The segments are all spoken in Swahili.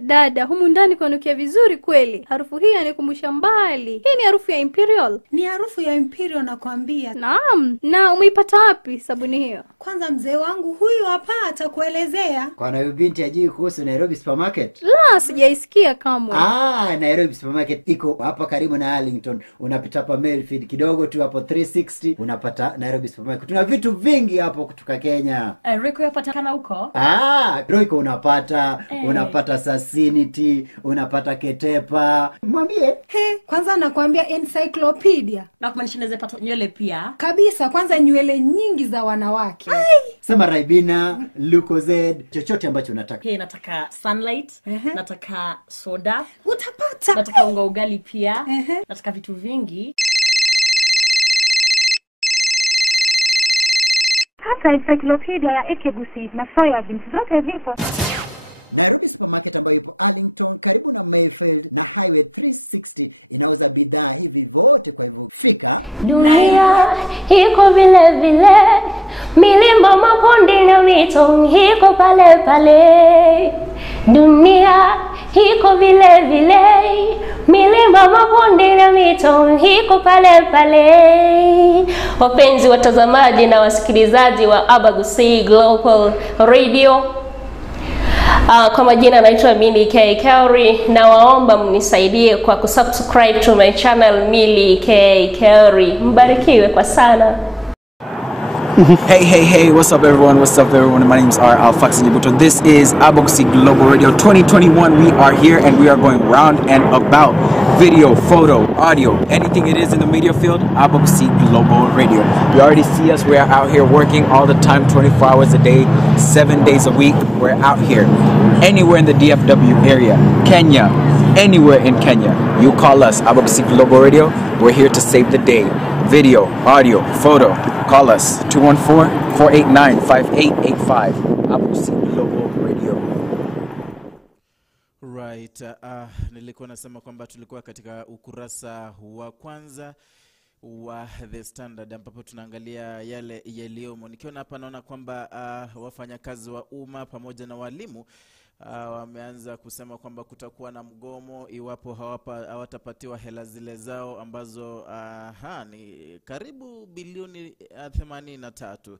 Dada, humu ndani kwanukia vizuri kweli. Harufu hii yanikumbusha mbali. Hii ni harufu ya Imperial. Ni harufu ya Imperial nakwambia. Naam. Na umeipata wapi sabuni hiyo? Kwanza mzee wangu huyu hapa atakuelezea. Kwa na binti ajui kuhusu Nairobi Supermarket? La, sijaisikia kamwe. Nairobi Supermarket iko hapa karibu na Arlington. Unapita hapa Melfield kidogo tu hapo 360 unapata Nairobi Supermarket. Tuna vitu vingi hapo kutoka Kenya. Royco yapatikana huko? Royco unapata Sasinity, unapata Ketepa. Mwambie. Kwanza nakwambia encyclopedia. Na kumaanisha naweza pata nywele pia. Kabisa, kwanza nywele nyingi za wanawake. Sema Raibina, Lucozade, chochote ambacho unataka. Nataka sunlight, nataka soda, utapata. Nataka unga ugali pia, nataka vitu vingi. Hata encyclopedia ya Ekebusi na soya beans zote zipo. Nairobi Supermarket ambayo ipo Arlington karibu na Mayfield na Highway 360 inauza bidhaa hivi vote, kwa hivyo fika. Dunia iko vile vile, milima makundi na mito iko pale pale. Dunia iko vile vile, milima makundi na mito iko pale pale. Wapenzi watazamaji na wasikilizaji wa Abagusi Global Radio, kwa majina naitwa Milly K. Kelly, na waomba mnisaidie kwa kusubscribe to my channel Milly K. Kelly. Mbarikiwe kwa sana. Hey, what's up everyone? My name's Alfax Nyibuto. This is Abagusi Global Radio 2021. We are here and we are going round and about video, photo, audio, anything it is in the media field. Abagusi Global Radio. You already see us. We are out here working all the time, 24 hours a day, 7 days a week. We're out here anywhere in the DFW area, Kenya, anywhere in Kenya. You call us, Abagusi Global Radio. We're here to save the day. Video, audio, photo. Call us 214-489-5885. Abagusi Global Radio. Right, nilikuwa nasema kwamba tulikuwa katika ukurasa wa kwanza wa The Standard ambapo tunaangalia yale yaliyomo. Nikiona hapa naona kwamba wafanyakazi wa umma pamoja na walimu wameanza kusema kwamba kutakuwa na mgomo iwapo hawatapatiwa hela zile zao ambazo ni karibu bilioni 83.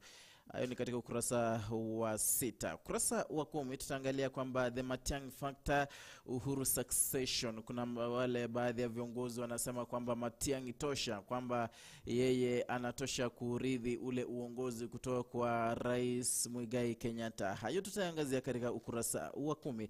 Hayo ni katika ukurasa wa 6. Ukurasa wa 10 tutaangalia kwamba the Matiang'i factor, Uhuru succession. Kuna wale baadhi ya viongozi wanasema kwamba Matiang'i tosha, kwamba yeye anatosha kurithi ule uongozi kutoka kwa Rais Muigai Kenyatta. Hayo tutaangazia katika ukurasa wa 10.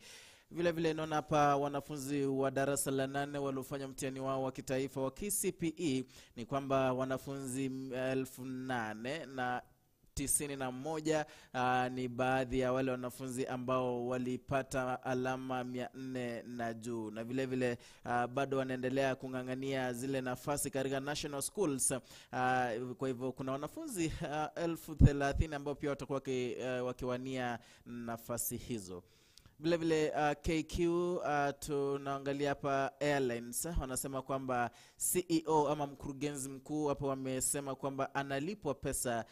Vile vile naona hapa wanafunzi wa darasa la 8 waliofanya mtihani wao wa kitaifa wa KCPE ni kwamba wanafunzi 8,091 ni baadhi ya wale wanafunzi ambao walipata alama 400 na juu, na vile vile bado wanaendelea kungangania zile nafasi katika national schools. Kwa hivyo kuna wanafunzi 30,000 ambao pia watakuwa wakiwania nafasi hizo. Vile vile KQ tunaangalia hapa airlines, wanasema kwamba CEO ama mkurugenzi mkuu hapo wamesema kwamba analipwa pesa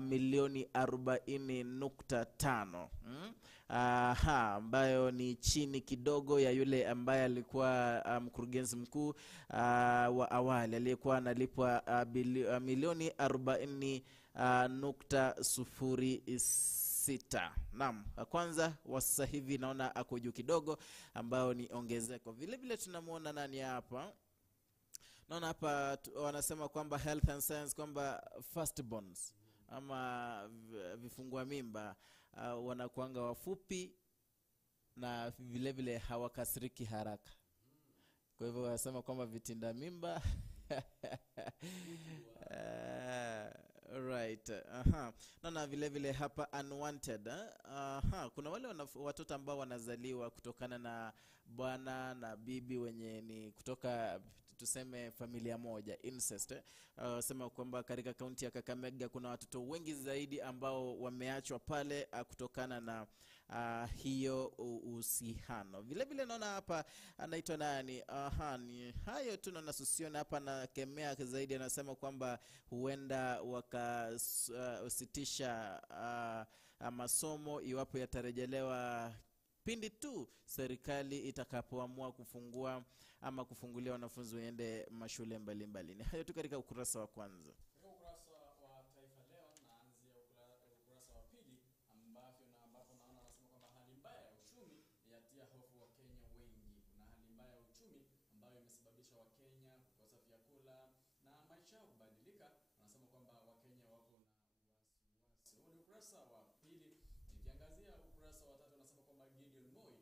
milioni 40.5, ambayo ni chini kidogo ya yule ambaye alikuwa mkurugenzi mkuu wa awali aliyekuwa analipwa milioni 40.06. Naam, kwanza wa sasa hivi naona ako juu kidogo, ambao ni ongezeko. Vile vile tunamuona nani hapa? Naona hapa wanasema kwamba health and science, kwamba firstborns ama vifungua mimba wanakuanga wafupi na vile vile hawakasiriki haraka. Kwa hivyo wanasema kwamba vitinda mimba right. Naona vile vile hapa unwanted. Kuna wale watoto ambao wanazaliwa kutokana na bwana na bibi wenye ni kutoka tuseme familia moja, incest. Sema kwamba katika kaunti ya Kakamega kuna watoto wengi zaidi ambao wameachwa pale kutokana na hiyo uhusiano. Vile vile naona hapa anaitwa nani? Ni hayo tu naona Susiona hapa na kemea zaidi, anasema kwamba huenda wakasitisha masomo iwapo yatarejelewa pindi tu serikali itakapoamua kufungua ama kufungulia wanafunzi waende mashule mbalimbali. Ni hayo tu katika ukurasa wa kwanza. Katika ukurasa wa Taifa Leo naanzia ukurasa wa pili ambapo naona anasema kwamba hali mbaya ya uchumi yatia hofu wa Kenya wengi. Kuna hali mbaya ya uchumi ambayo imesababisha Wakenya kukosa vyakula na maisha kubadilika. Anasema kwamba Wakenya wako na wasiwasi. Huu ni ukurasa wa pili. Nikiangazia ukurasa wa tatu anasema kwamba Gideon Moi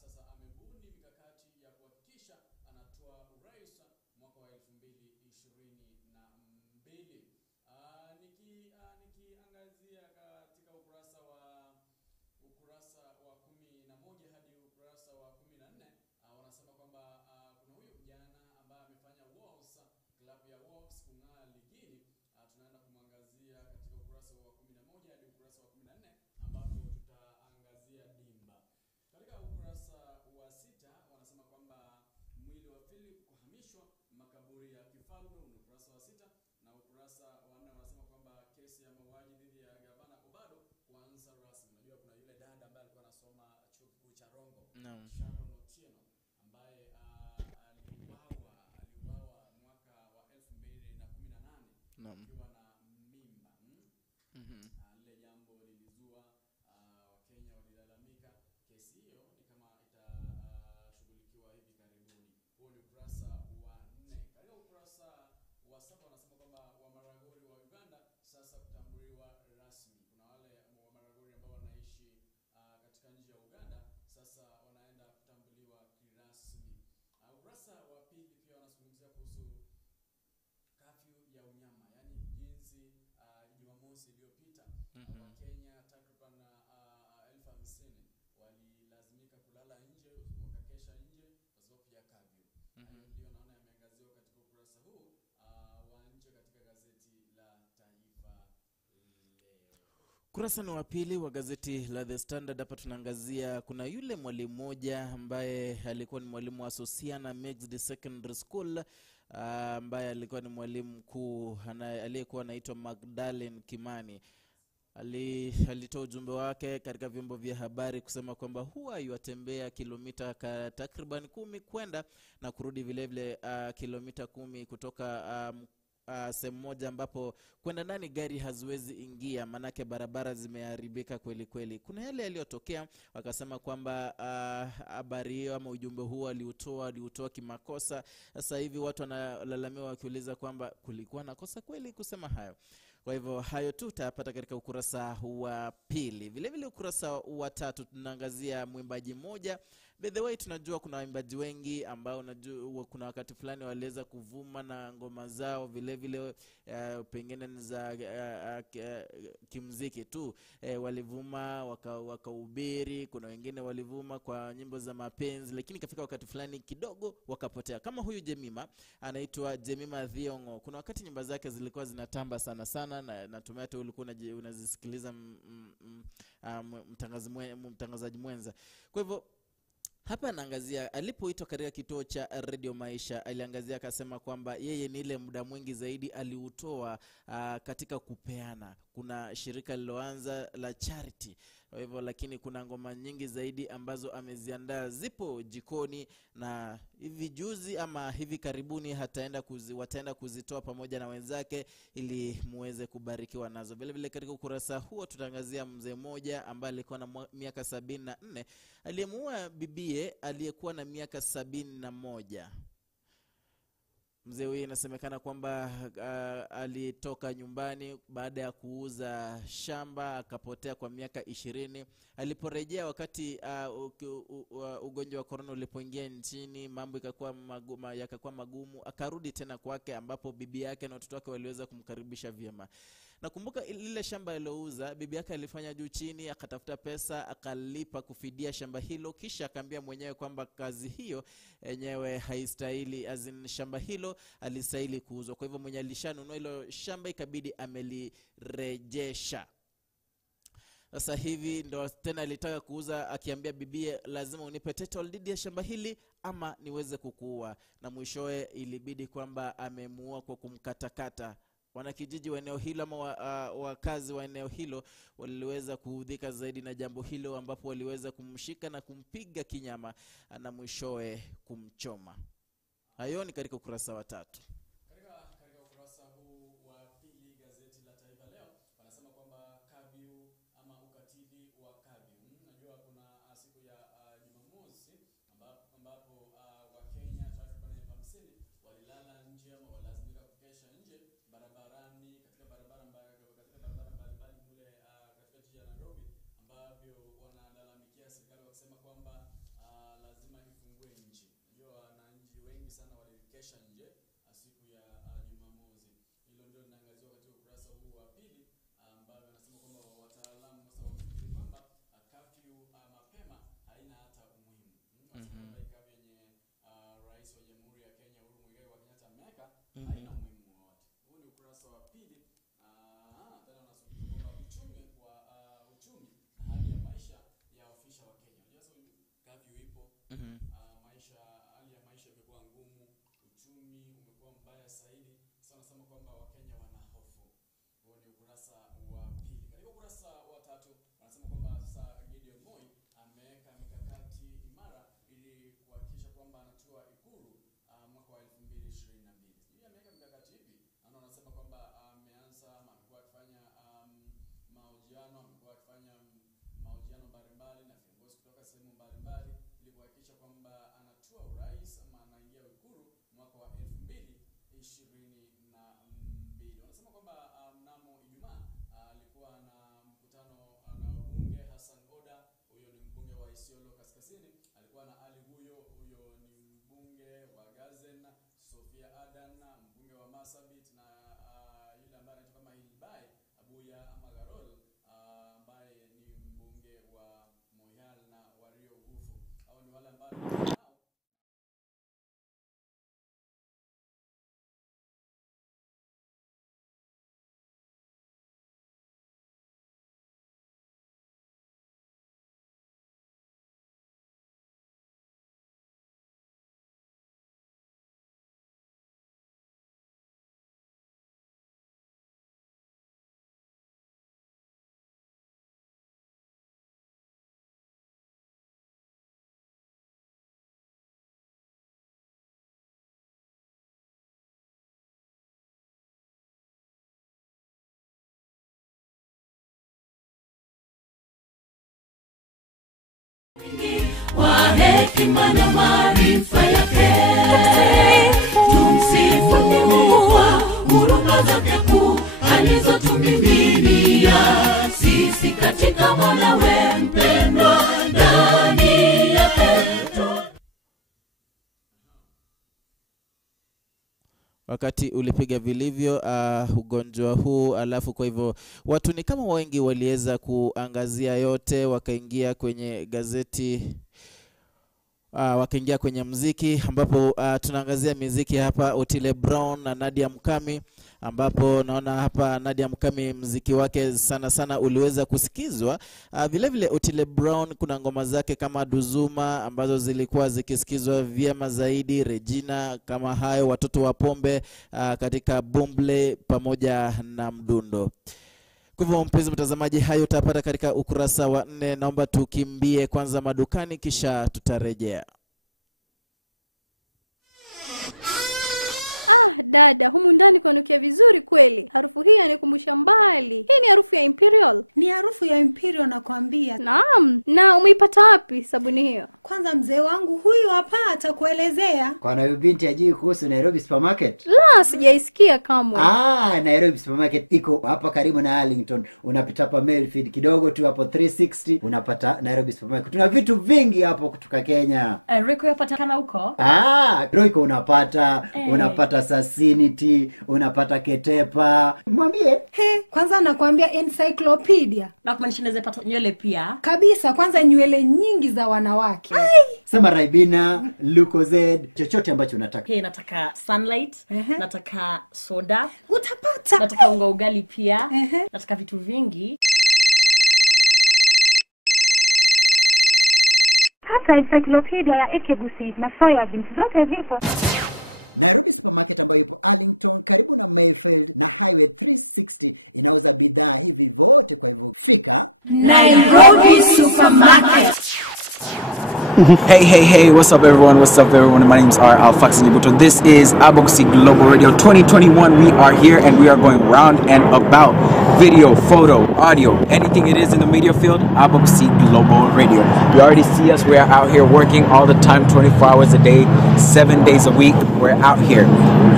sasa amebuni mikakati ya kuhakikisha anatoa urais mwaka wa 2022. Nikiangazia katika ukurasa wa 11 hadi ukurasa wa 14 wanasema kwamba kuna huyo kijana ambaye amefanya Wolves, klabu ya Wolves kung'aa ligini. Tunaenda kumwangazia katika ukurasa wa 11 hadi ukurasa wa 14 ambapo tutaangazia dimba. Katika ukurasa wa 6 wanasema kwamba mwili wa Philip kuhamishwa makaburi ya kifalme. Ni ukurasa wa 6 na ukurasa wa 4 wanasema kwamba kesi ya mauaji dhidi ya gavana Obado kuanza rasmi. Unajua kuna yule dada ambaye alikuwa anasoma chuo kikuu cha Rongo, Sharon Otieno, ambaye aliuawa mwaka wa 2018 akiwa na mimba. Lile jambo lilizua Wakenya walilalamika. Kesi hiyo ni kama itashughulikiwa hivi karibuni. Huo ni ukurasa wa 4. Katika ukurasa wa 7 wanasema kwamba Wamaragori wa Uganda sasa kutambuliwa rasmi. Kuna wale Wamaragori ambao wanaishi katika nchi ya Uganda sasa wanaenda kutambuliwa kirasmi. Ukurasa wa pili pia wanazungumzia kuhusu kafyu ya Unyama, yani jinsi Jumamosi iliyopita Wakenya takriban 50,000 walilazimika kulala nje, wakakesha nje kwa sababu ya kafyu. Ndio naona yameangaziwa katika ukurasa huu wa nje katika gazeti la Taifa Leo. Ukurasa wa pili wa gazeti la The Standard. Hapa tunaangazia kuna yule mwalimu mmoja ambaye alikuwa ni mwalimu wa Sosiana Mixed Secondary School, ambaye alikuwa ni mwalimu mkuu aliyekuwa anaitwa Magdalene Kimani. Alitoa ujumbe wake katika vyombo vya habari kusema kwamba huwa yuatembea kilomita takriban 10 kwenda na kurudi vile vile kilomita 10 kutoka sehemu moja ambapo kwenda ndani gari haziwezi ingia, manake barabara zimeharibika kweli kweli. Kuna yale yaliyotokea, wakasema kwamba habari hiyo ama ujumbe huo aliutoa kimakosa. Sasa hivi watu wanalalamiwa wakiuliza kwamba kulikuwa na kosa kweli kusema hayo. Kwa hivyo hayo tu utapata katika ukurasa wa pili. Vile vile ukurasa wa 3 tunaangazia mwimbaji mmoja. By the way, tunajua kuna waimbaji wengi ambao unajua kuna wakati fulani waliweza kuvuma na ngoma zao vile vile pengine za kimuziki tu, walivuma wakahubiri. Kuna wengine walivuma kwa nyimbo za mapenzi, lakini kafika wakati fulani kidogo wakapotea. Kama huyu Jemima, anaitwa Jemima Thiongo. Kuna wakati nyimbo zake zilikuwa zinatamba sana sana, na natumai hata ulikuwa unazisikiliza mtangazaji mwenza. Kwa hivyo hapa anaangazia alipoitwa katika kituo cha Radio Maisha, aliangazia akasema kwamba yeye ni ile muda mwingi zaidi aliutoa katika kupeana. Kuna shirika liloanza la charity, kwa hivyo lakini kuna ngoma nyingi zaidi ambazo ameziandaa zipo jikoni, na hivi juzi ama hivi karibuni wataenda kuzitoa pamoja na wenzake ili muweze kubarikiwa nazo. Vile vile katika ukurasa huo tutaangazia mzee mmoja ambaye alikuwa na miaka 74 aliyemuua bibiye aliyekuwa na miaka 71. Mzee huyu inasemekana kwamba alitoka nyumbani baada ya kuuza shamba, akapotea kwa miaka 20. Aliporejea wakati ugonjwa wa corona ulipoingia nchini, mambo yakakuwa magumu, akarudi tena kwake ambapo bibi yake na watoto wake waliweza kumkaribisha vyema. Nakumbuka ile shamba alilouza, bibi yake alifanya juu chini, akatafuta pesa, akalipa kufidia shamba hilo, kisha akaambia mwenyewe kwamba kazi hiyo yenyewe haistahili, shamba hilo alistahili kuuzwa. Kwa hivyo mwenye alishanunua hilo shamba ikabidi amelirejesha. Sasa hivi ndo tena alitaka kuuza, akiambia bibie lazima unipe title deed ya shamba hili ama niweze kukuua, na mwishoe ilibidi kwamba amemuua kwa kumkatakata. wanakijiji wa eneo hilo ama wakazi wa eneo hilo waliweza kuudhika zaidi na jambo hilo, ambapo waliweza kumshika na kumpiga kinyama na mwishowe kumchoma. Hayo ni katika ukurasa wa 3. Katika ukurasa huu wa pili gazeti la Taifa Leo wanasema kwamba Kafyu ama ukatili wa Kafyu. Najua kuna siku ya Jumamosi ambapo Wakenya takriban 50 walilala nje ama walazimika kukesha nje barabarani katika barabara mbalimbali kule katika jiji la Nairobi, ambavyo wanalalamikia serikali wakisema kwamba lazima ifungue nchi. Najua wananchi wengi sana walikesha nje siku ya Jumamosi. Hilo ndio linaangaziwa katika ukurasa huu wa pili, ambao wanasema kwamba wataalamu sasa wamefikiri kwamba Kafyu mapema haina hata umuhimu. Wanasema kama yenye rais wa Jamhuri ya Kenya Uhuru Muigai wa Kenyatta ameweka haina umuhimu wote. Huu ni ukurasa wa pili. Tena wanasema kwamba uchumi na hali ya maisha ya ofisa wa Kenya. Unajua Kafyu ipo, hali ya maisha imekuwa ngumu, uchumi umekuwa mbaya zaidi. Sasa wanasema kwamba Wakenya wana hofu. Huo ni ukurasa wa pili. Katika ukurasa wa 3 wanasema kwamba sasa Gideon Moi ameweka mikakati imara ili kuhakikisha kwamba anatua Ikulu mwaka wa 2022. Sijui ameweka mikakati ipi? Wanasema kwamba ameanza ama amekuwa akifanya mahojiano mbalimbali na viongozi kutoka sehemu mbalimbali ili kuhakikisha kwamba anatua urais ama anaingia Ikulu mwaka wa 2022. Wanasema kwamba mnamo Ijumaa alikuwa na mkutano na mbunge Hassan Oda, huyo ni mbunge wa Isiolo Kaskazini. Alikuwa na Ali huyo ni mbunge wa Gazen, Sofia Adan mbunge wa Marsabit, na yule ambaye anaitwa kama Hilbai Abuya Amagarol ambaye ni mbunge wa Moyal na Wario Gufu. Hao ni wale ambao wa hekima na maarifa yake, tumsifu Mungu kwa huruma zake kuu alizotumiminia sisi katika mwanawe mpendwa ndani yake. Wakati ulipiga vilivyo ugonjwa huu, alafu kwa hivyo watu ni kama wengi waliweza kuangazia yote, wakaingia kwenye gazeti, wakaingia kwenye muziki, ambapo tunaangazia muziki hapa. Otile Brown na Nadia Mukami, ambapo naona hapa Nadia Mukami muziki wake sana sana uliweza kusikizwa. Vile vile Otile Brown kuna ngoma zake kama Duzuma ambazo zilikuwa zikisikizwa vyema zaidi, Regina, kama hayo watoto wa pombe, katika Bumble pamoja na Mdundo. Kwa hivyo mpenzi mtazamaji, hayo utapata katika ukurasa wa 4. Naomba tukimbie kwanza madukani kisha tutarejea. Dada, humu ndani kunukia vizuri kweli. Harufu hii inanikumbusha mbali. Hii ni harufu ya Imperial. Ni harufu ya Imperial nakwambia. Naam. Na umeipata wapi sabuni hiyo? Kwanza mzee wangu huyu hapa atakuelezea. Kwa na binti ajui kuhusu Nairobi Supermarket? La, sijaisikia kamwe. Nairobi Supermarket iko hapa karibu na Arlington. Unapita hapa Melfield kidogo tu hapo 360 unapata Nairobi Supermarket. Tuna vitu vingi hapo kutoka Kenya. Royco yapatikana huko? Royco unapata Sasinity, unapata Ketepa. Mwambie. Kwanza nakwambia encyclopedia. Na kumaanisha naweza pata nywele pia? Kabisa, kwanza nywele nyingi za wanawake. Sema Raibina, Lucozade, chochote ambacho unataka. Nataka sunlight, nataka soda. Utapata. Nataka unga ugali pia. Nataka vitu vingi. Hata encyclopedia ya Ekebusi na soya beans zote zipo. Nairobi Supermarket ambayo ipo Arlington karibu na Mayfield na Highway 360 inauza bidhaa hivi vote, kwa hivyo fika Nairobi Supermarket. Hey, what's up everyone? My name's Fox Nibuto. This is Aboxy Global Radio 2021. We are here and we are going round and about video, photo, audio, anything it is in the media field, Aboxy Global Radio. You already see us. We are out here working all the time, 24 hours a day, 7 days a week. We're out here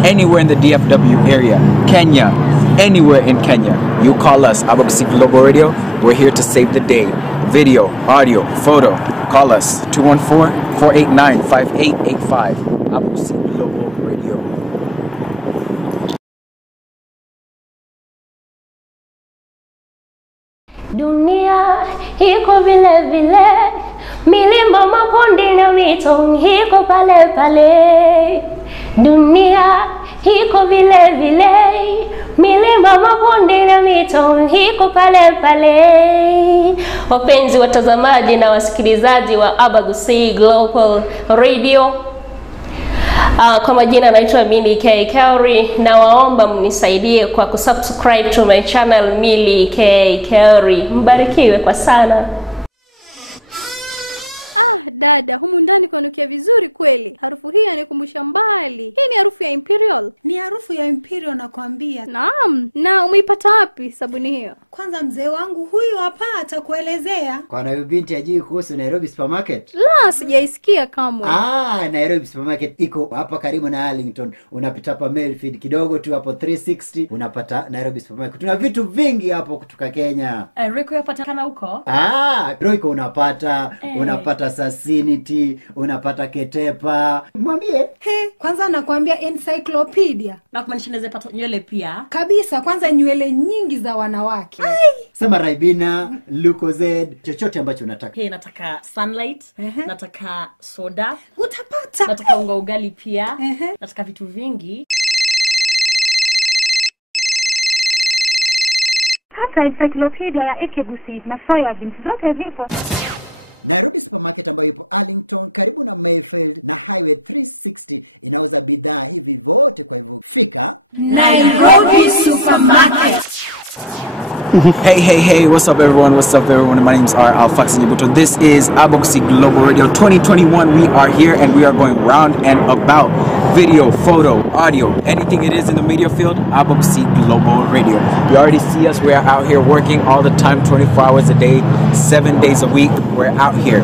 anywhere in the DFW area, Kenya, anywhere in Kenya. You call us, Aboxy Global Radio. We're here to save the day. Video, audio, photo. Call us 214-489-5885. Aboxy Global Radio. Dunia iko vile vile, milima, mabonde na mito iko pale pale. Dunia iko vile vile, milima, mabonde na mito iko pale pale. Wapenzi watazamaji na wasikilizaji wa Aboxy Global Radio, kwa majina naitwa Milly K. Kelly, na waomba mnisaidie kwa kusubscribe to my channel Milly K. Kelly. Mbarikiwe kwa sana. Dada, humu ndani kwanukia vizuri kweli. Harufu hii yanikumbusha mbali. Hii ni harufu ya Imperial. Ni harufu ya Imperial nakwambia. Naam. Na umeipata wapi sabuni hiyo? Kwanza mzee wangu huyu hapa atakuelezea. Kwa na binti ajui kuhusu Nairobi Supermarket? La, sijaisikia kamwe. Nairobi Supermarket iko hapa karibu na Arlington. Unapita hapa Mayfield kidogo tu hapo 360 unapata Nairobi Supermarket. Tuna vitu vingi hapo kutoka Kenya. Royco yapatikana huko? Royco unapata Magazetini, unapata Ketepa. Mwambie. Kwanza nakwambia encyclopedia. Na kumaanisha naweza pata nywele pia. Kabisa, kwanza nywele nyingi za wanawake. Sema Raibina, Lucozade, chochote ambacho unataka. Nataka sunlight, nataka soda. Utapata. Nataka unga ugali pia. Nataka vitu vingi. Hata encyclopedia ya Ekebusi na soya beans zote zipo. Nairobi Supermarket ambayo ipo Arlington karibu na Mayfield na Highway 360 inauza bidhaa hivi vote, kwa hivyo fika Nairobi Supermarket. Hey, what's up everyone? My name's Fox Nibuto. This is Aboxy Global Radio 2021. We are here and we are going round and about video, photo, audio, anything it is in the media field, Aboxy Global Radio. You already see us. We are out here working all the time, 24 hours a day, 7 days a week. We're out here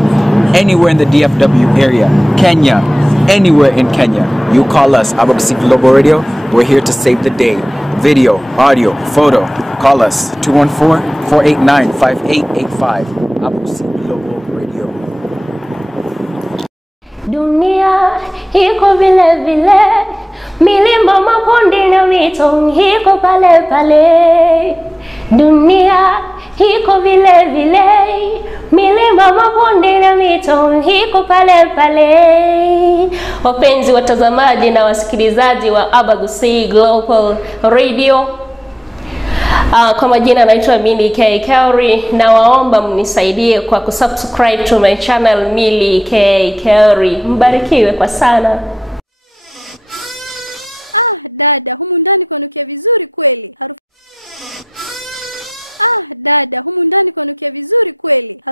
anywhere in the DFW area, Kenya, anywhere in Kenya. You call us, Aboxy Global Radio. We're here to save the day. Video, audio, photo. Call us 214-489-5885. Aboxy Global Radio. Dunia iko vile vile, milima, mabonde na mito iko pale pale. Dunia iko vile vile, milima, mabonde na mito iko pale pale. Wapenzi watazamaji na wasikilizaji wa Aboxy Global Radio, kwa majina naitwa Milly K. Kelly, na waomba mnisaidie kwa kusubscribe to my channel Milly K. Kelly. Mbarikiwe kwa sana. Dada, humu ndani kwanukia vizuri kweli. Dada, humu ndani kwanukia vizuri kweli.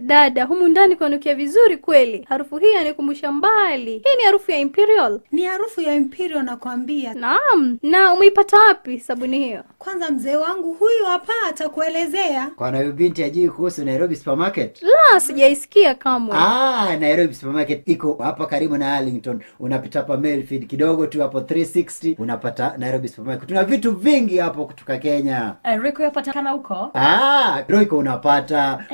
Dada, humu ndani kwanukia vizuri kweli. Harufu hii yanikumbusha mbali. Hii ni harufu ya Imperial. Ni harufu ya Imperial nakwambia. Naam. Na umeipata wapi sabuni hiyo? Kwanza mzee wangu huyu hapa atakuelezea. Kwa na binti ajui kuhusu Nairobi Supermarket? La, sijaisikia kamwe. Nairobi Supermarket iko hapa karibu na Arlington. Unapita hapa Mayfield kidogo tu hapo 360 unapata Nairobi Supermarket. Tuna vitu vingi hapo kutoka Kenya. Royco yapatikana huko? Royco unapata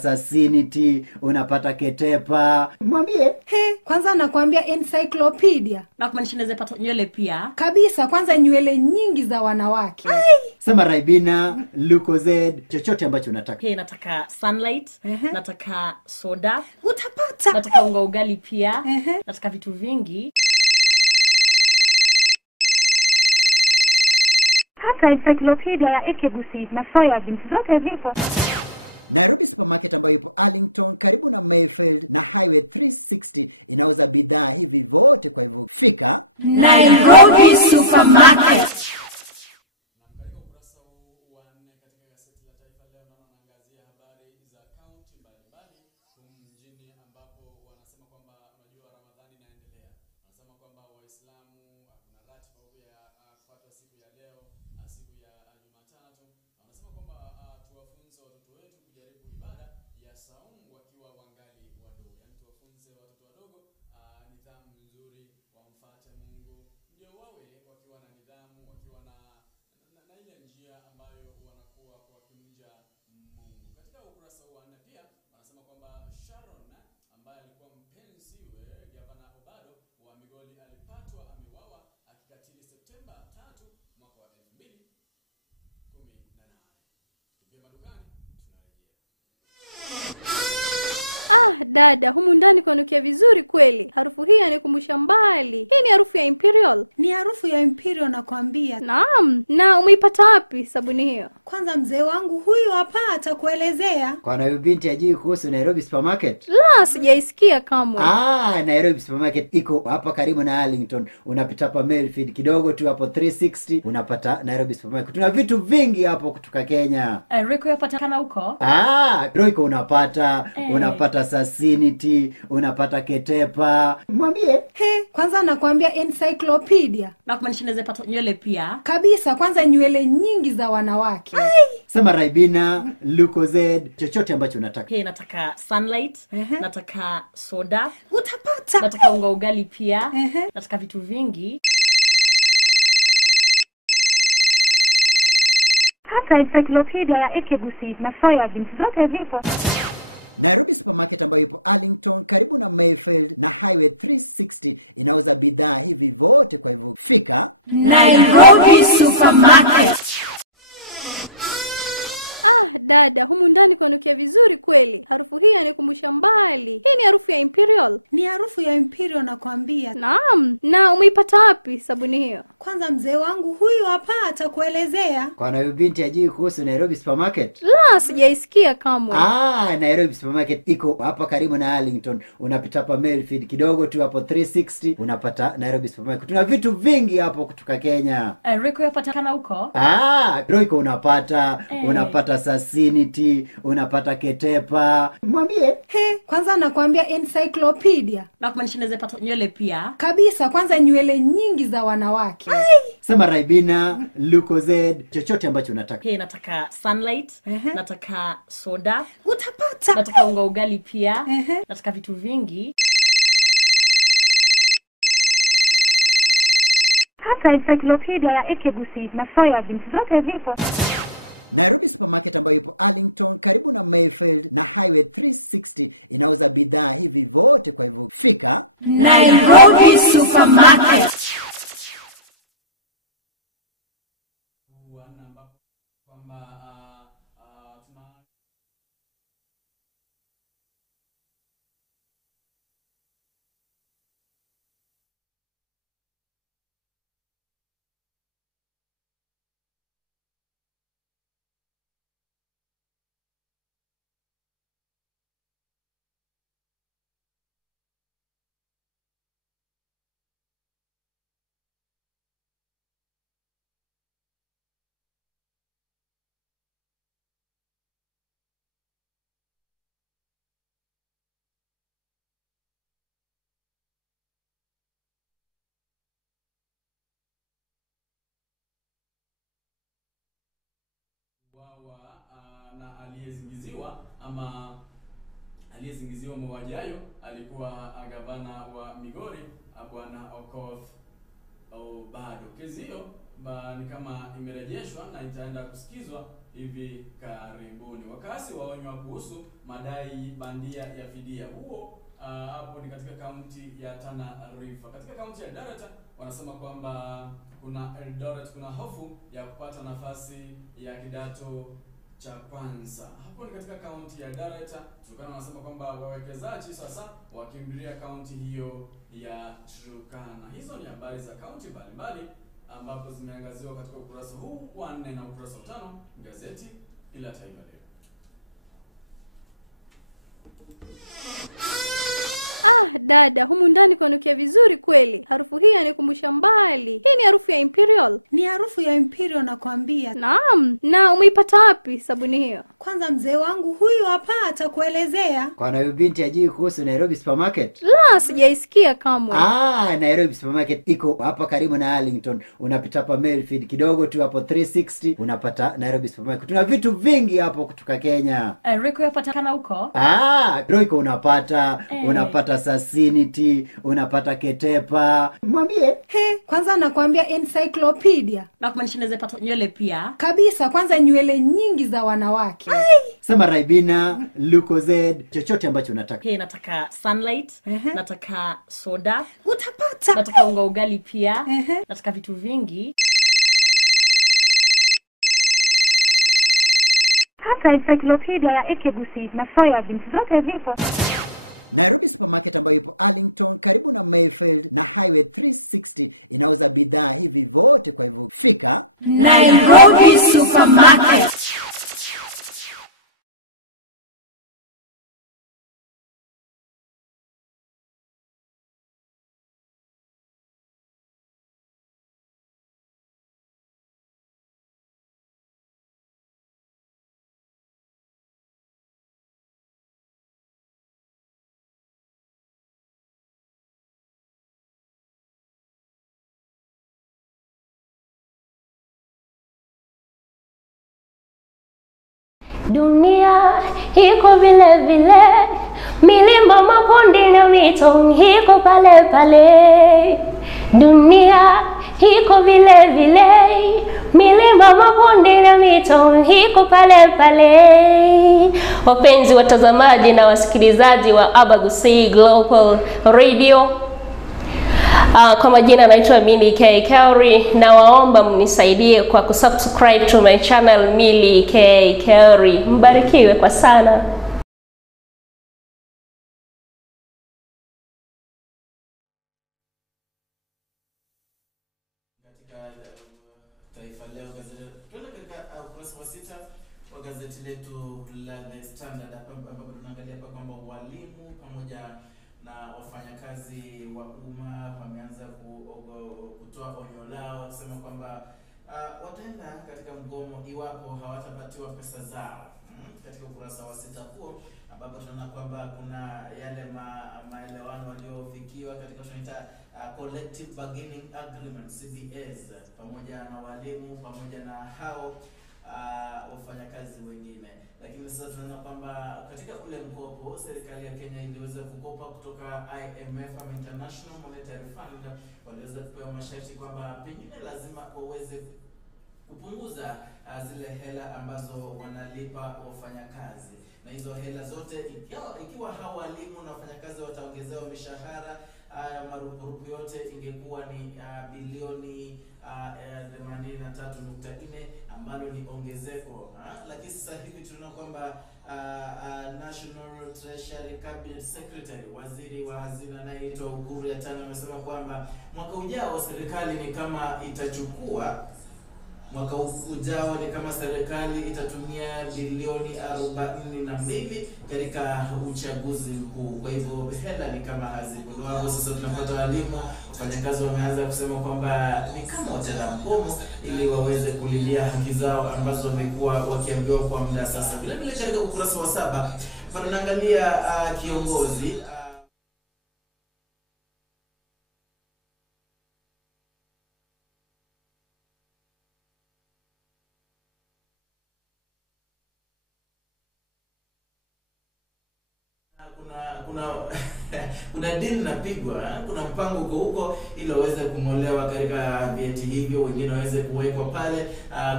Magazetini, unapata Ketepa. Mwambie. Kwanza nakwambia encyclopedia. Na kumaanisha naweza pata nywele pia. Kabisa, kwanza nywele nyingi za wanawake. Sema Raibina, Lucozade, chochote ambacho unataka. Nataka sunlight, nataka soda. Utapata. Nataka unga ugali pia. Nataka vitu vingi. Hata encyclopedia ya Ekebusi na soya beans zote zipo. Nairobi Supermarket ambayo ipo Arlington karibu na Mayfield na Highway 360 inauza bidhaa hivi vote, kwa hivyo fika Nairobi Supermarket. Katika ukurasa huu wa 4 katika gazeti la Taifa leo naona naangazia habari za kaunti mbalimbali humu mjini, ambapo wanasema kwamba unajua Ramadhani inaendelea. Wanasema kwamba Waislamu kuna ratiba ya kufuata siku ya leo, siku ya Jumatatu. Wanasema kwamba tuwafunze watoto wetu kujaribu ibada ya saumu wakiwa wangali wadogo. Yaani tuwafunze watoto wadogo nidhamu nzuri, wamfuate Mungu, ndio wawe wakiwa na nidhamu, wakiwa na ile njia ambayo wanakuwa wakimja Mungu. Katika ukurasa wa 4 pia wanasema kwamba Sharon ambaye alikuwa mpenziwe gavana Obado wa Migori alipatwa ameuawa akikatili Septemba 3 mwaka wa 2018. Tukiwa madukani tunarejea. Dada, humu ndani kwanukia vizuri kweli. Harufu hii yanikumbusha mbali. Hii ni harufu ya Imperial. Ni harufu ya Imperial nakwambia. Naam, na umeipata wapi sabuni hiyo? Kwanza mzee wangu huyu hapa atakuelezea. Kwa na binti ajui kuhusu Nairobi Supermarket? La, sijaisikia kamwe. Nairobi Supermarket iko hapa karibu na Arlington. Unapita hapa Mayfield kidogo tu hapo 360 unapata Nairobi Supermarket. Tuna vitu vingi hapo kutoka Kenya. Royco yapatikana huko? Royco unapata Sasinity, unapata Ketepa. Mwambie. Kwanza nakwambia encyclopedia. Na kumaanisha naweza pata nywele pia? Kabisa, kwanza nywele nyingi za wanawake. Sema Raibina, Lucozade, chochote ambacho unataka. Nataka sunlight, nataka soda. Utapata. Nataka unga ugali pia. Nataka vitu vingi. Hata encyclopedia ya Ekebusi na soya beans zote zipo. Nairobi Supermarket ambayo ipo Arlington karibu na Mayfield na Highway 360 inauza bidhaa hivi vote, kwa hivyo fika Nairobi Supermarket. Dada, humu ndani kwanukia vizuri kweli. Harufu hii yanikumbusha mbali. Hii ni harufu ya Imperial. Ni harufu ya Imperial nakwambia. Naam, na umeipata wapi sabuni hiyo? Kwanza mzee wangu huyu hapa atakuelezea. Kwa na binti ajui kuhusu Nairobi Supermarket? La, sijaisikia kamwe. Nairobi Supermarket iko hapa karibu na Arlington. Unapita hapa Mayfield kidogo tu hapo 360 unapata Nairobi Supermarket. Tuna vitu vingi hapo kutoka Kenya. Royco yapatikana huko? Royco unapata Sasinity, unapata Ketepa. Mwambie. Kwanza nakwambia encyclopedia. Na kumaanisha naweza pata nywele pia? Kabisa, kwanza nywele nyingi za wanawake. Sema Raibina, Lucozade, chochote ambacho unataka. Nataka sunlight, nataka soda. Utapata. Nataka unga ugali pia. Nataka vitu vingi. Hata encyclopedia ya Ekebusi na soya beans zote zipo. Nairobi Supermarket ambayo ipo Arlington karibu na Mayfield na Highway 360 inauza bidhaa hivi vote, kwa hivyo fika Nairobi Supermarket. Na aliyezingiziwa mauaji hayo alikuwa gavana wa Migori bwana Okoth Obado. Kesi hiyo ni kama imerejeshwa na itaenda kusikizwa hivi karibuni. Wakazi waonywa kuhusu madai bandia ya fidia. Huo hapo ni katika kaunti ya Tana River. Katika kaunti ya Eldoret wanasema kwamba kuna hofu ya kupata nafasi ya kidato cha kwanza. Hapo ni katika kaunti ya Eldoret. Turkana wanasema kwamba wawekezaji sasa wakimbilia kaunti hiyo ya Turkana. Hizo ni habari za kaunti mbalimbali ambapo zimeangaziwa katika ukurasa huu wa 4 na ukurasa wa 5 gazeti la Taifa Leo. Dada, humu ndani kwanukia vizuri kweli. Harufu hii yanikumbusha mbali. Hii ni harufu ya Imperial. Ni harufu ya Imperial nakwambia. Naam. Na umeipata wapi sabuni hiyo? Kwanza mzee wangu huyu hapa atakuelezea. Kwa na binti ajui kuhusu Nairobi Supermarket? La, sijaisikia kamwe. Nairobi Supermarket iko hapa karibu na Arlington. Unapita hapa Melfield kidogo tu hapo 360 unapata Nairobi Supermarket. Tuna vitu vingi hapo kutoka Kenya. Royco yapatikana huko? Royco unapata, unapata Sasinity, unapata Ketepa. Mwambie. Kwanza nakwambia encyclopedia. Na kumaanisha naweza pata nywele pia? Kabisa, kwanza nywele nyingi za wanawake. Sema Raibina, Lucozade, chochote ambacho unataka. Nataka sunlight, nataka soda. Utapata. Nataka unga ugali pia. Nataka vitu vingi. Hata encyclopedia ya Ekebusi na soya beans zote zipo. Nairobi Supermarket ambayo ipo Arlington karibu na Mayfield na Highway 360 inauza bidhaa hivi vote, kwa hivyo fika Nairobi Supermarket. Dunia iko vile vile, milima, mabonde na mito iko pale pale. Dunia iko vile vile, milima, mabonde na mito iko pale pale. Wapenzi watazamaji na wasikilizaji wa Abagusi Global Radio, kwa majina naitwa Milly K. Kelly, na waomba mnisaidie kwa kusubscribe to my channel Milly K. Kelly. Mbarikiwe kwa sana. Taifa Leo gazeti. Tuende katika ukurasa wa 6 wa gazeti letu la The Standard ambapo tunaangalia hapa kwamba walimu pamoja na wafanyakazi wa umma wameanza kutoa onyo lao kusema kwamba wataenda katika mgomo iwapo hawatapatiwa pesa zao. Katika ukurasa wa 6 huo ambapo tunaona kwamba kuna yale maelewano waliofikiwa katika tunaita collective bargaining agreement CBAs pamoja na walimu pamoja na hao wafanyakazi wengine. Lakini sasa tunaona kwamba katika ule mkopo serikali ya Kenya iliweza kukopa kutoka IMF ama International Monetary Fund, waliweza kupewa masharti kwamba pengine lazima waweze kupunguza zile hela ambazo wanalipa wafanyakazi, na hizo hela zote ikiwa hao walimu na wafanyakazi wataongezewa mishahara, marupurupu yote ingekuwa ni bilioni 83.4 ambalo ni ongezeko. Lakini sasa hivi tunaona kwamba National Treasury Cabinet Secretary, waziri wa hazina anayeitwa Ukuru Yatani, amesema kwamba mwaka ujao serikali ni kama itachukua serikali itatumia bilioni 42 katika uchaguzi mkuu. Kwa hivyo hela ni kama hazipo. Ndio hapo sasa tunapata walimu, wafanyakazi wameanza kusema kwamba ni kama watenda mgomo ili waweze kulilia haki zao ambazo wamekuwa wakiambiwa kwa muda sasa. Vile vile katika ukurasa wa 7 tunaangalia kiongozi kuna dini napigwa, kuna mpango huko ili waweze kungolewa katika vyeti hivyo, wengine waweze kuwekwa pale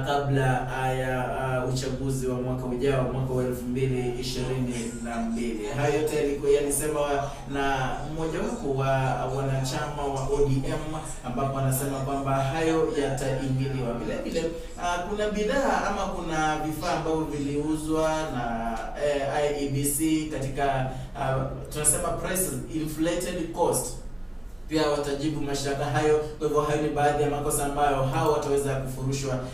kabla ya uchaguzi wa mwaka ujao, mwaka wa 2022. Hayo yote yalisema na mmoja wapo wa wanachama wa ODM, ambapo anasema kwamba hayo yataingiliwa. Vile vile kuna bidhaa ama kuna vifaa ambavyo viliuzwa na IEBC katika tunasema price inflated cost, pia watajibu mashtaka hayo. Kwa hivyo hayo ni baadhi ya makosa ambayo hao wataweza kufurushwa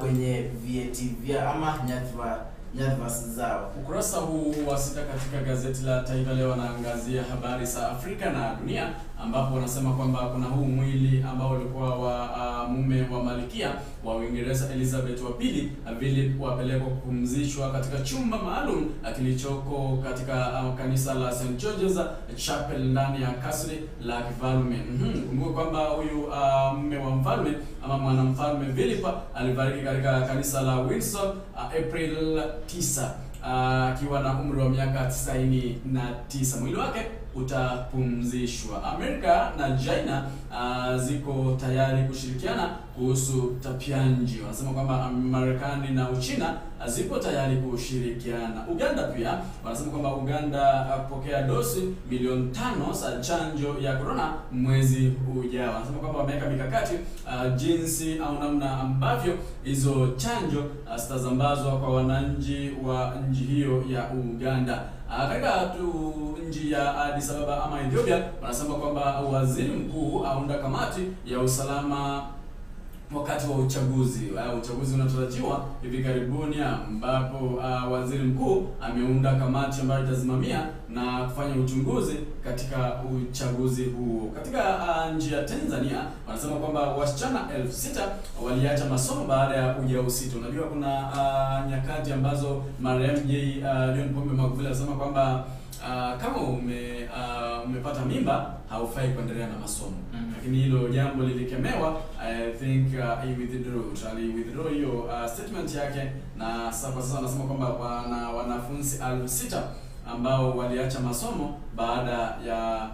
kwenye vyeti vya ama nyadhifa nyadhifa zao. Ukurasa huu wa 6 katika gazeti la Taifa Leo wanaangazia habari za Afrika na dunia, ambapo wanasema kwamba kuna huu mwili ambao ulikuwa wa mume wa Malkia wa Uingereza Elizabeth wa pili Philip wapelekwa kupumzishwa katika chumba maalum kilichoko katika kanisa la St George's Chapel ndani ya kasri la kifalme. Kumbuka kwamba huyu mume wa mfalme ama mwanamfalme Philip alifariki katika kanisa la Windsor April 9 akiwa na umri wa miaka 99. Mwili wake utapumzishwa. Amerika na China ziko tayari kushirikiana kuhusu tapianji. Wanasema kwamba Marekani na Uchina zipo tayari kushirikiana. Uganda pia wanasema kwamba Uganda kupokea dosi milioni 5 za chanjo ya corona mwezi ujao. Wanasema kwamba wameweka mikakati jinsi au namna ambavyo hizo chanjo zitazambazwa kwa wananchi wa nchi hiyo ya Uganda. Katika nchi ya Addis Ababa ama Ethiopia wanasema kwamba waziri mkuu aunda kamati ya usalama wakati wa uchaguzi. Uchaguzi unatarajiwa hivi karibuni, ambapo waziri mkuu ameunda kamati ambayo itasimamia na kufanya uchunguzi katika uchaguzi huo. Katika nchi ya Tanzania wanasema kwamba wasichana 6,000 waliacha masomo baada ya ujauzito. Unajua kuna nyakati ambazo marehemu John Pombe Magufuli alisema kwamba kama umepata mimba haufai kuendelea na masomo. Lakini hilo jambo lilikemewa. I think he withdrew hiyo statement yake, na sasa anasema kwamba wanafunzi 6,000 ambao waliacha masomo baada ya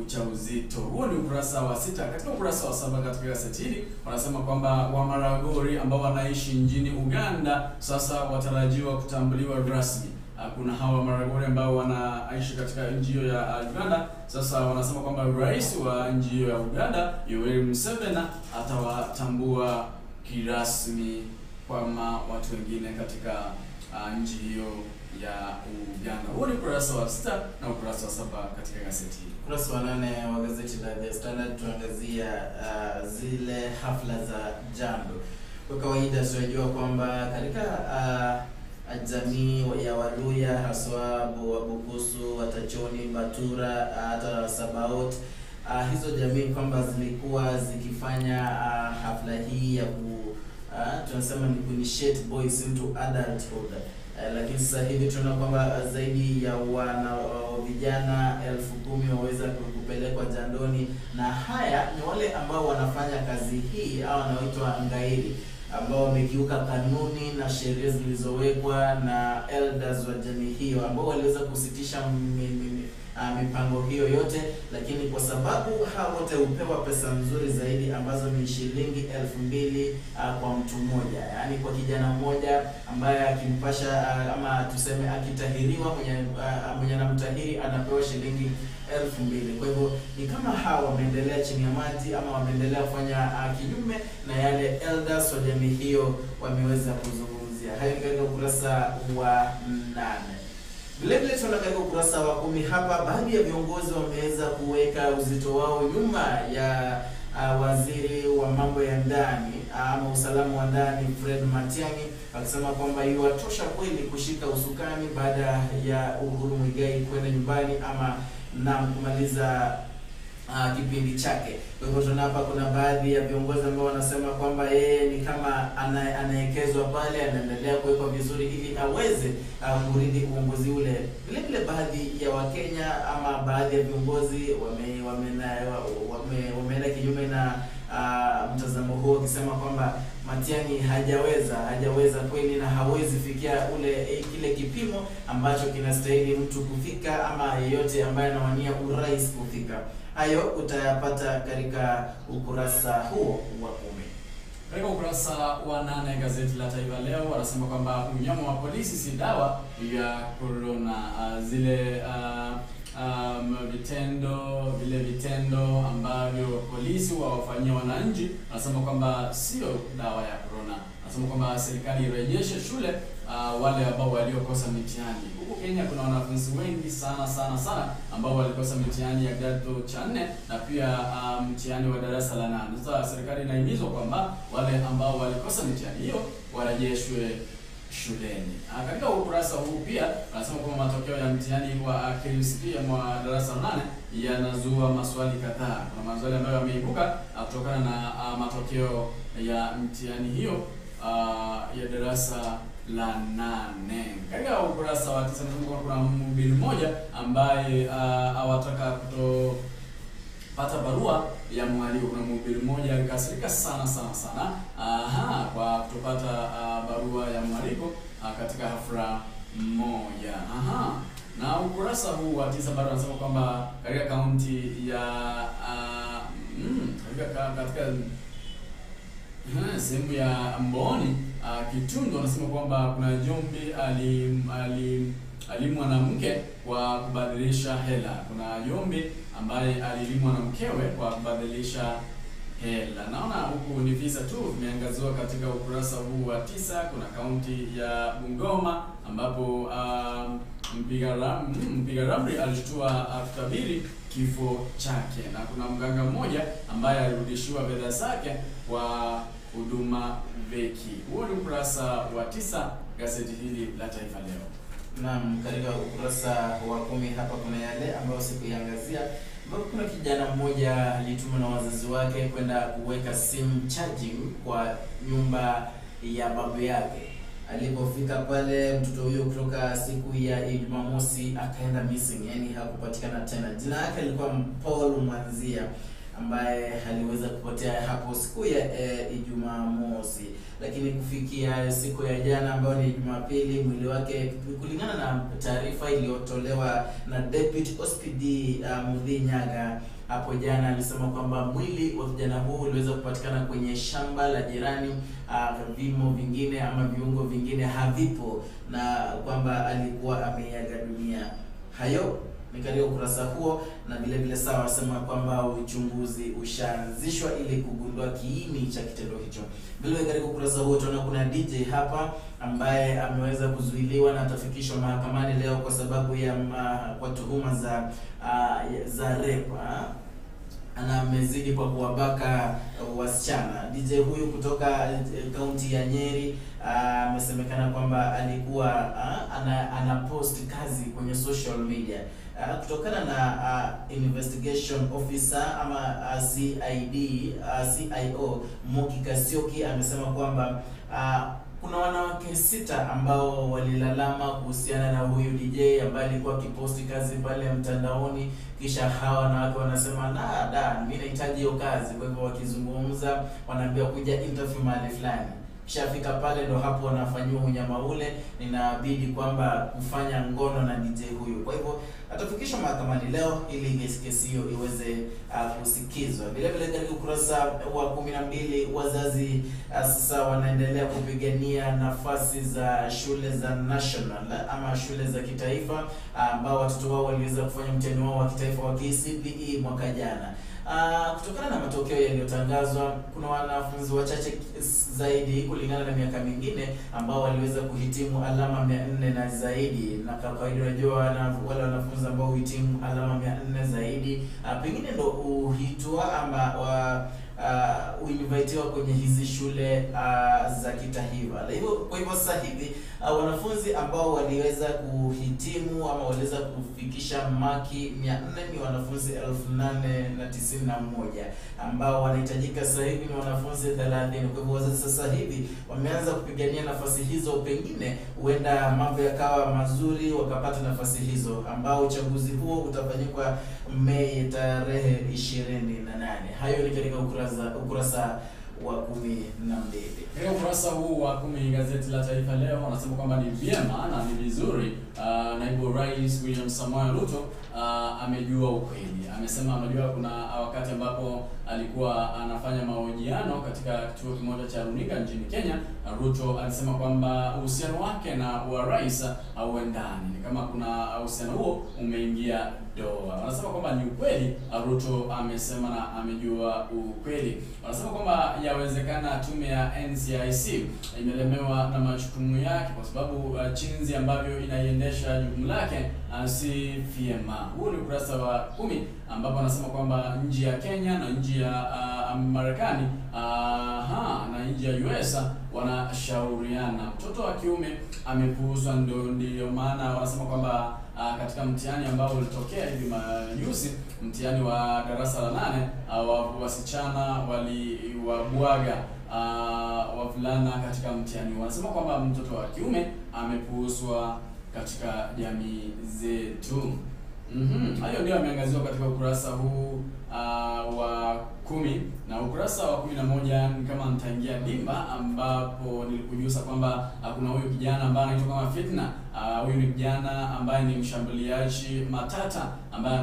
ujauzito. Huo ni ukurasa wa 6. Katika ukurasa wa 7 katika gazeti hili wanasema kwamba Wamaragori ambao wanaishi nchini Uganda sasa watarajiwa kutambuliwa rasmi. Kuna hawa Maragori ambao wanaishi katika nchi hiyo ya Uganda. Sasa wanasema kwamba rais wa nchi hiyo ya Uganda Yoweri Museveni atawatambua kirasmi kama watu wengine katika nchi hiyo ya Uganda. Huo ni ukurasa wa 6 na ukurasa wa 7 katika gazeti hili. Ukurasa wa 8 wa gazeti la The Standard tuangazia zile hafla za jando. Kwa kawaida tunajua kwamba katika jamii ya Waluya haswa Wabukusu, Watachoni, Batura, hata Sabaot, hizo jamii kwamba zilikuwa zikifanya hafla hii ya tunasema ni initiate boys into adulthood. Lakini sasa hivi tunaona kwamba zaidi ya vijana 10,000 waweza kupelekwa jandoni, na haya ni wale ambao wanafanya kazi hii au wanaoitwa ngairi, ambao wamekiuka kanuni na sheria zilizowekwa na elders wa jamii hiyo, ambao waliweza kusitisha mipango hiyo yote. Lakini kwa sababu hao wote hupewa pesa nzuri zaidi ambazo ni shilingi 2,000 kwa mtu mmoja, yani kwa kijana mmoja ambaye akimpasha ama tuseme akitahiriwa, mwenye anamtahiri anapewa shilingi 2,000. Kwa hivyo ni kama hao wameendelea chini ya maji ama wameendelea kufanya kinyume na yale elders wa jamii hiyo wameweza kuzungumzia. Hayo katika ukurasa wa 8. Vile vile tunaona katika ukurasa wa 10 hapa baadhi ya viongozi wameweza kuweka uzito wao nyuma ya waziri wa mambo ya ndani ama usalama wa ndani Fred Matiang'i, akisema kwamba iwatosha kweli kushika usukani baada ya Uhuru Muigai kwenda nyumbani ama na kumaliza kipindi chake. Kwa hivyo tunaona hapa kuna baadhi ya viongozi ambao wanasema kwamba yeye ni kama anaekezwa pale, anaendelea kuwekwa vizuri ili aweze kurithi uongozi ule. Vile vile baadhi ya Wakenya ama baadhi ya viongozi wameenda kinyume na mtazamo huo, akisema kwamba Matiang'i hajaweza kweli na hawezi fikia kile kipimo ambacho kinastahili mtu kufika ama yeyote ambaye anawania urais kufika. Hayo utayapata katika ukurasa huo wa 10. Katika ukurasa wa 8 gazeti la Taifa Leo wanasema kwamba unyama wa polisi si dawa ya corona. Zile vitendo ambavyo polisi wawafanyia wananchi, wanasema kwamba sio dawa ya corona. Wanasema kwamba serikali irejeshe shule wale ambao waliokosa mitihani. Huko Kenya kuna wanafunzi wengi sana ambao walikosa mitihani ya kidato cha 4 na pia mtihani wa darasa la 8. Sasa serikali inahimizwa kwamba wale ambao walikosa mitihani hiyo warejeshwe shuleni. Katika ukurasa huu pia anasema kwamba matokeo ya mtihani wa KCPE mwa darasa 8 yanazua maswali kadhaa. Kuna maswali ambayo yameibuka kutokana na matokeo ya mtihani hiyo ya darasa la 8. Katika ukurasa wa 9 nasema kuna mhubiri mmoja ambaye awataka pata barua ya mwaliko. Kuna mhubiri mmoja alikasirika sana kwa kutopata barua ya mwaliko katika hafla moja. Na ukurasa huu wa 9 bado anasema kwamba katika kaunti ya katika sehemu ya Mboni Kitundu anasema kwamba kuna jombi alimwa na mke kwa kubadilisha hela. Kuna jombi ambaye alilimwa na mkewe kwa kubadilisha hela. Naona huku ni visa tu vimeangaziwa katika ukurasa huu wa 9. Kuna kaunti ya Bungoma ambapo mpiga ramli alishtua kutabiri kifo chake, na kuna mganga mmoja ambaye alirudishiwa fedha zake kwa huduma veki. Huo ni ukurasa wa 9 gazeti hili la Taifa Leo. Naam, katika ukurasa wa 10 hapa kuna yale ambayo sikuiangazia, ambapo kuna kijana mmoja alitumwa na wazazi wake kwenda kuweka sim charging kwa nyumba ya babu yake. Alipofika pale, mtoto huyo kutoka siku ya Jumamosi akaenda missing, yani hakupatikana tena. Jina lake alikuwa Paul Mwanzia, ambaye aliweza kupotea hapo siku ya Jumamosi, lakini kufikia siku ya jana ambayo ni Jumapili, mwili wake kulingana na taarifa iliyotolewa na Deputy OSPD Mudhinyaga hapo jana, alisema kwamba mwili wa kijana huu uliweza kupatikana kwenye shamba la jirani. Vimo vingine ama viungo vingine havipo, na kwamba alikuwa ameaga dunia. Hayo ni katika ukurasa huo, na vile vile sawa wasema kwamba uchunguzi ushaanzishwa ili kugundua kiini cha kitendo hicho. Vile katika ukurasa huo tunaona kuna DJ hapa ambaye ameweza kuzuiliwa na atafikishwa mahakamani leo kwa sababu ya kwa tuhuma za rape. Ana amezidi kwa kuwabaka wasichana. DJ huyu kutoka kaunti ya Nyeri amesemekana kwamba alikuwa ana post kazi kwenye social media. Kutokana na investigation officer ama CIO Moki Kasioki amesema kwamba kuna wanawake 6 ambao walilalama kuhusiana na huyu DJ ambaye alikuwa akiposti kazi pale mtandaoni, kisha hawa wanawake wanasema mimi nahitaji hiyo kazi. Kwa hivyo wakizungumza wanaambiwa kuja interview mahali fulani, kisha fika pale ndo hapo wanafanywa unyama ule, inabidi kwamba kufanya ngono na DJ huyu. Kwa hivyo atafikishwa mahakamani leo ili kesi hiyo iweze kusikizwa. Vile vile katika ukurasa wa 12 wazazi sasa wanaendelea kupigania nafasi za shule za national ama shule za kitaifa, ambao watoto wao waliweza kufanya mtihani wao wa kitaifa wa KCPE mwaka jana. Kutokana na matokeo yaliyotangazwa, kuna wanafunzi wachache zaidi kulingana na miaka mingine ambao waliweza kuhitimu alama 400 na zaidi, na kwa kawaida unajua wale wanafunzi ambao huhitimu alama 400 zaidi pengine ndo uhitwa ama uinvitiwa kwenye hizi shule za kitaifa. Kwa hivyo sasa hivi wanafunzi ambao waliweza kuhitimu ama waliweza kufikisha maki 400 ni wanafunzi 891 ambao wanahitajika sasa hivi ni wanafunzi 30. Kwa hivyo wazazi sasa hivi wameanza kupigania nafasi hizo, pengine huenda mambo yakawa mazuri wakapata nafasi hizo, ambao uchaguzi huo utafanyika Mei tarehe 28. Hayo ni katika ukurasa wa 12. Katika ukurasa huu wa 10 gazeti la Taifa Leo wanasema kwamba ni vyema na ni vizuri naibu rais William Samoei Ruto amejua ukweli. Amesema anajua kuna wakati ambapo alikuwa anafanya mahojiano katika kituo kimoja cha runinga nchini Kenya. Ruto alisema kwamba uhusiano wake na wa rais hauendani, ni kama kuna uhusiano huo umeingia doa. Wanasema kwamba ni ukweli. Ruto amesema na amejua ukweli. Wanasema kwamba yawezekana tume ya NCIC imelemewa na majukumu yake kwa sababu chinzi ambavyo inaiendesha jukumu lake si vyema. Huu ni ukurasa wa 10 ambapo anasema kwamba nchi ya Kenya na nchi ya Marekani na nchi ya US wanashauriana. Mtoto wa kiume amepuuzwa, ndio maana wanasema kwamba katika mtihani ambao ulitokea hivi majuzi, mtihani wa darasa la 8, wasichana waliwabwaga wavulana katika mtihani. Wanasema kwamba mtoto wa kiume amepuuzwa katika jamii zetu. Hayo ndio yameangaziwa katika ukurasa huu wa 10, na ukurasa wa 11 ni kama nitaingia dimba, ambapo nilikujuza kwamba kuna huyu kijana ambaye anaitwa kama Fitna. Huyu ni kijana ambaye ni mshambuliaji matata ambaye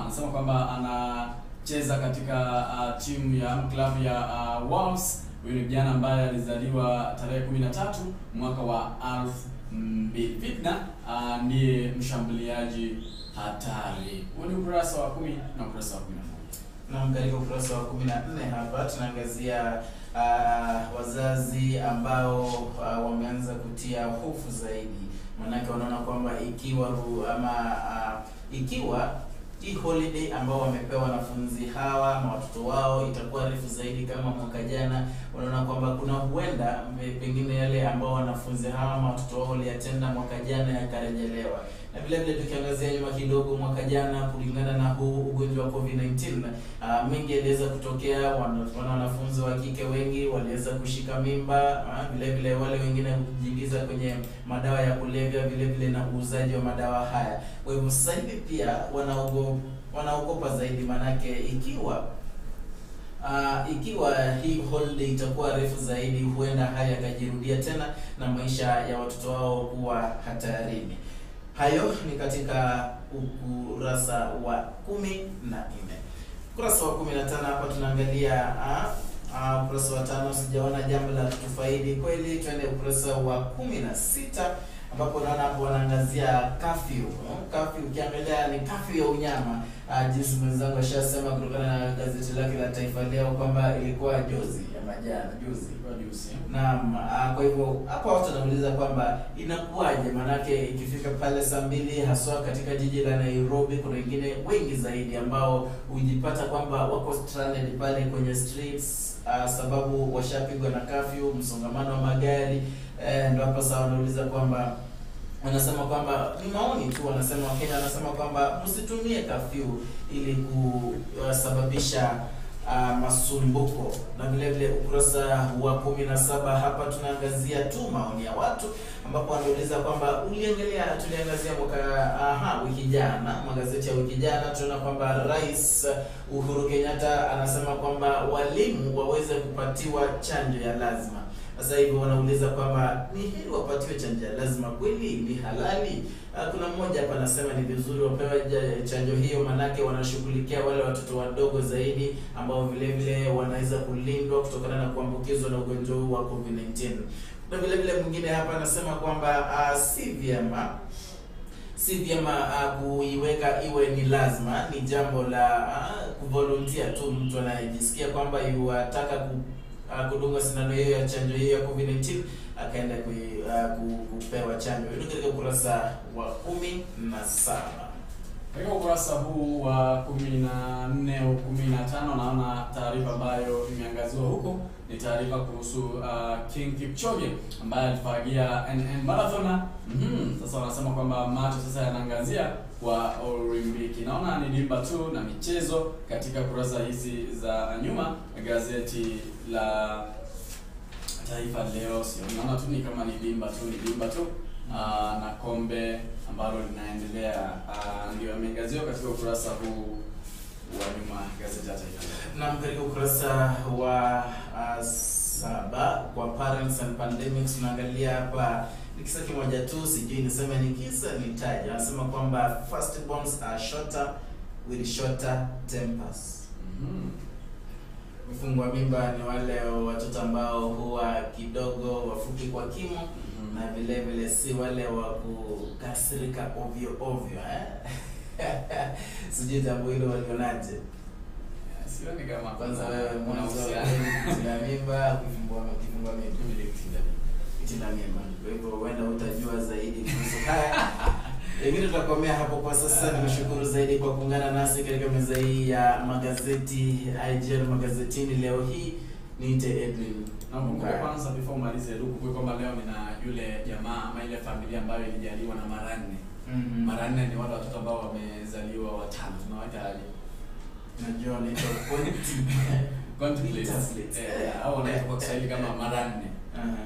anasema kwamba anacheza katika timu ya klabu ya Wolves. Huyu ni kijana ambaye alizaliwa tarehe 13 mwaka wa 2000. Fitna ndiye mshambuliaji hatari. Huu ni ukurasa wa 10 na ukurasa wa 11. Na katika ukurasa wa 14 hapa tunaangazia wazazi ambao wameanza kutia hofu zaidi. Manake wanaona kwamba ikiwa hii holiday ambao wamepewa wanafunzi hawa na watoto wao itakuwa refu zaidi kama mwaka jana, wanaona kwamba kuna huenda pengine yale ambao wanafunzi hawa na watoto wao waliatenda mwaka jana yakarejelewa. Na vile vile tukiangazia nyuma kidogo, mwaka jana kulingana na huu ugonjwa wa COVID-19, mengi yaliweza kutokea. Wanafunzi wa kike wengi waliweza kushika mimba, vile vile wale wengine kujiingiza kwenye madawa ya kulevya, vile vile na uuzaji wa madawa haya. Kwa hivyo sasa hivi pia wanaogopa zaidi, manake ikiwa hii holiday itakuwa refu zaidi, huenda haya yakajirudia tena na maisha ya watoto wao kuwa hatarini. Hayo ni katika ukurasa wa 14. Ukurasa wa 15 hapa tunaangalia ukurasa wa 5, sijaona jambo la kutufaidi kweli. Twende ukurasa wa 16 ambapo naona hapo wanaangazia Kafyu. Kafyu ukiangalia ni Kafyu ya Unyama. Jinsi mwenzangu ashasema kutokana na gazeti lake la Taifa Leo kwamba ilikuwa juzi. Naam, kwa hivyo hapa watu wanauliza kwamba inakuwaje, manake ikifika pale saa 2 haswa katika jiji la Nairobi kuna wengine wengi zaidi ambao hujipata kwamba wako stranded pale kwenye streets sababu washapigwa na kafyu, msongamano wa magari. Ndio hapa sasa wanauliza kwamba wanasema kwamba ni maoni tu, wanasema Wakenya wanasema kwamba msitumie kafyu ili kusababisha masumbuko. Na vile vile ukurasa wa 17 hapa tunaangazia tu maoni ya watu ambapo wanauliza kwamba tuliangazia wiki jana, magazeti ya wiki jana, tunaona kwamba Rais Uhuru Kenyatta anasema kwamba walimu waweze kupatiwa chanjo ya lazima. Sasa hivi wanauliza kwamba ni hili wapatiwe chanjo ya lazima, kweli ni halali? Kuna mmoja hapa anasema ni vizuri wapewe chanjo hiyo, manake wanashughulikia wale watoto wadogo zaidi ambao vile vile wanaweza kulindwa kutokana na kuambukizwa na ugonjwa huu wa COVID-19. Na vile vile mwingine hapa anasema kwamba si vyema kuiweka iwe ni lazima, ni jambo la kuvolunteer tu. Mtu anayejisikia kwamba yuataka kudunga sindano hiyo ya chanjo hiyo ya COVID-19 akaenda kupewa chanjo. Hilo katika ukurasa wa 17. Katika ukurasa huu wa 14 au 15 naona taarifa ambayo imeangaziwa huko ni taarifa kuhusu King Kipchoge ambaye alifagia NN Marathon. Sasa wanasema kwamba macho sasa yanaangazia kwa Olimpiki. Naona ni dimba tu na michezo katika kurasa hizi za nyuma gazeti la Taifa Leo. Naona tu ni kama ni dimba tu na kombe ambalo linaendelea ndio yameangaziwa katika ukurasa huu wa nyuma gazeti la Taifa Leo. Na katika ukurasa wa 7 kwa parents and pandemics tunaangalia hapa ni kisa kimoja tu, sijui niseme ni kisa nitaje. Anasema kwamba firstborns are shorter with shorter tempers. Mfungwa mimba ni wale watoto ambao huwa kidogo wafupi kwa kimo na vile vile si wale wa kukasirika ovyo Sijui jambo hilo walionaje. Sioni kama kwanza wewe mwanzo una mimba kufungwa mimba. Kwa hivyo uenda utajua zaidi kuhusu haya. Lakini tutakomea hapo kwa sasa. Nimeshukuru zaidi kwa kuungana nasi katika meza hii ya magazeti IGL Magazetini leo hii. Niite Edwin. Nakumbuka kwanza before umalize Luku kwamba leo nina yule jamaa ama ile familia ambayo ilijaliwa na mara 4. Mara 4 ni wale watoto ambao wamezaliwa watano. Tunawaita aje? Najua ni quintuplets. Au wanaita kwa Kiswahili kama mara 4.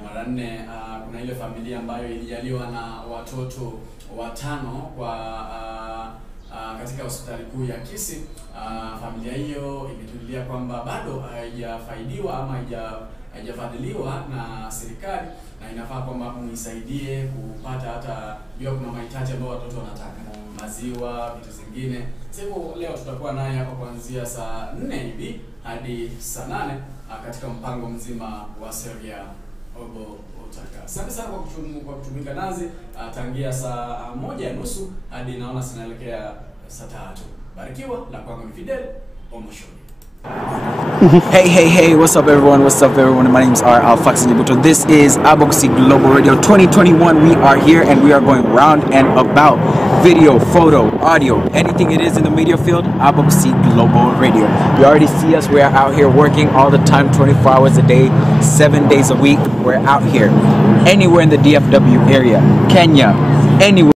Mara 4 kuna ile familia ambayo ilijaliwa na watoto watano kwa katika hospitali kuu ya Kisii. Familia hiyo imetulia kwamba bado haijafaidiwa ama haijafadhiliwa na serikali, na inafaa kwamba muisaidie kupata hata hiyo, kuna mahitaji ambayo watoto wanataka, maziwa, vitu zingine. Sasa leo tutakuwa naye hapa kuanzia saa 4 hivi hadi saa 8 katika mpango mzima wa Seria Obo Otaka. Asante sana kwa kutumika nazi tangia saa 1:30 hadi naona sinaelekea saa 3. Barikiwa na kwangu ni Fidel Omoshoni. Hey, what's up everyone? My name's Foxy Nyibuto. This is Aboxy Global Radio 2021. We are here and we are going round and about video, photo, audio, anything it is in the media field, Aboxy Global Radio. You already see us. We are out here working all the time, 24 hours a day, 7 days a week. We're out here anywhere in the DFW area, Kenya, anywhere.